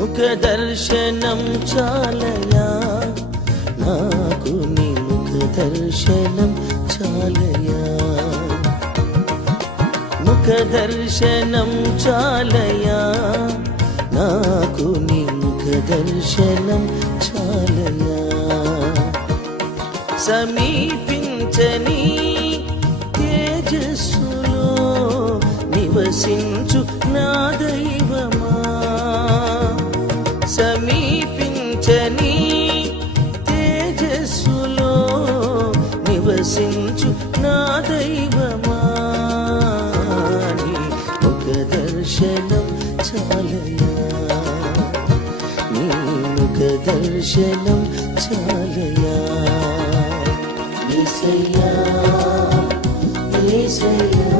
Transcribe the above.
ముఖ దర్శనం చాలయా నాకు నీ ముఖ దర్శనం చాలయా ముఖ దర్శనం చాలయా నాకు నీ ముఖ దర్శనం చాలయా సమీపించని తేజస్సులో నివసించు నా దైవమా సమీపించని తేజస్సులో నివసించు నా దైవమా నీ ముఖ దర్శనం చాలయా నీ ముఖ దర్శనం చాలయా యేసయ్యా యేసయ్యా